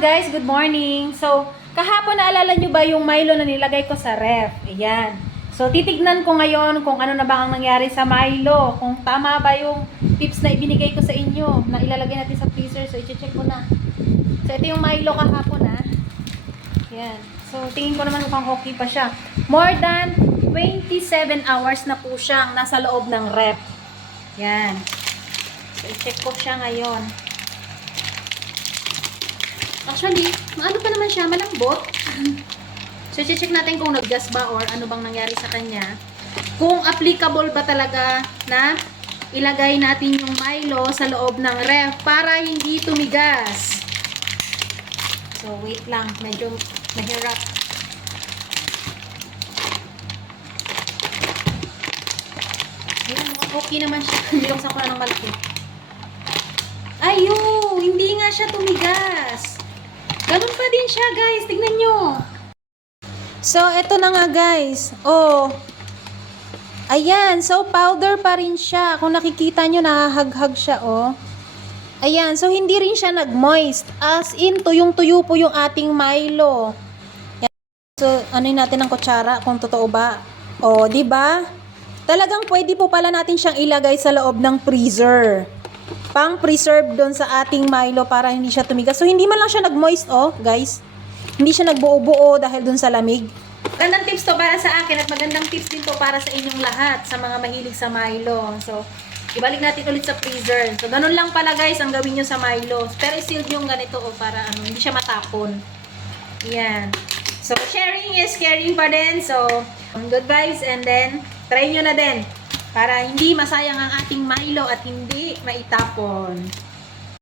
guys, good morning. So, kahapon naalala nyo ba yung Milo na nilagay ko sa ref? Ayan. So, titignan ko ngayon kung ano na ba ang nangyari sa Milo. Kung tama ba yung tips na ibinigay ko sa inyo na ilalagay natin sa freezer. So, i-check ko na. So, ito yung Milo kahapon ha. Ayan. So, tingin ko naman mukhang okay pa siya. More than 27 hours na po siyang nasa loob ng ref. Ayan. So, i-check ko siya ngayon. Actually, ano pa naman siya, malambot. So, check natin kung nag-gas ba or ano bang nangyari sa kanya. Kung applicable ba talaga na ilagay natin yung Milo sa loob ng ref para hindi tumigas. So, wait lang. Medyo mahirap. Ayan, okay naman siya. Niloksan ko na ng malaki. Ayun! Hindi nga siya tumigas. Ganun pa din siya, guys. Tignan nyo. So, eto na nga, guys. Oh. Ayan. So, powder pa rin siya. Kung nakikita nyo, nahahaghag siya, oh. Ayan. So, hindi rin siya nag-moist. As in, tuyong-tuyo po yung ating Milo. Ayan. So, anuin natin ng kutsara kung totoo ba. Oh, di ba? Talagang pwede po pala natin siyang ilagay sa loob ng freezer. Pang-preserve doon sa ating Milo para hindi siya tumigas. So, hindi man lang siya nag-moist, oh, guys. Hindi siya nagbuo-buo dahil doon sa lamig. Magandang tips to para sa akin at magandang tips din to para sa inyong lahat, sa mga mahilig sa Milo. So, ibalik natin ulit sa freezer. So, ganun lang pala, guys, ang gawin nyo sa Milo. Pero i-sealed yung ganito, oh, para hindi siya matapon. Yan. So, sharing is caring pa din. So, good vibes and then, try nyo na din. Para hindi masayang ang ating Milo at hindi maitapon.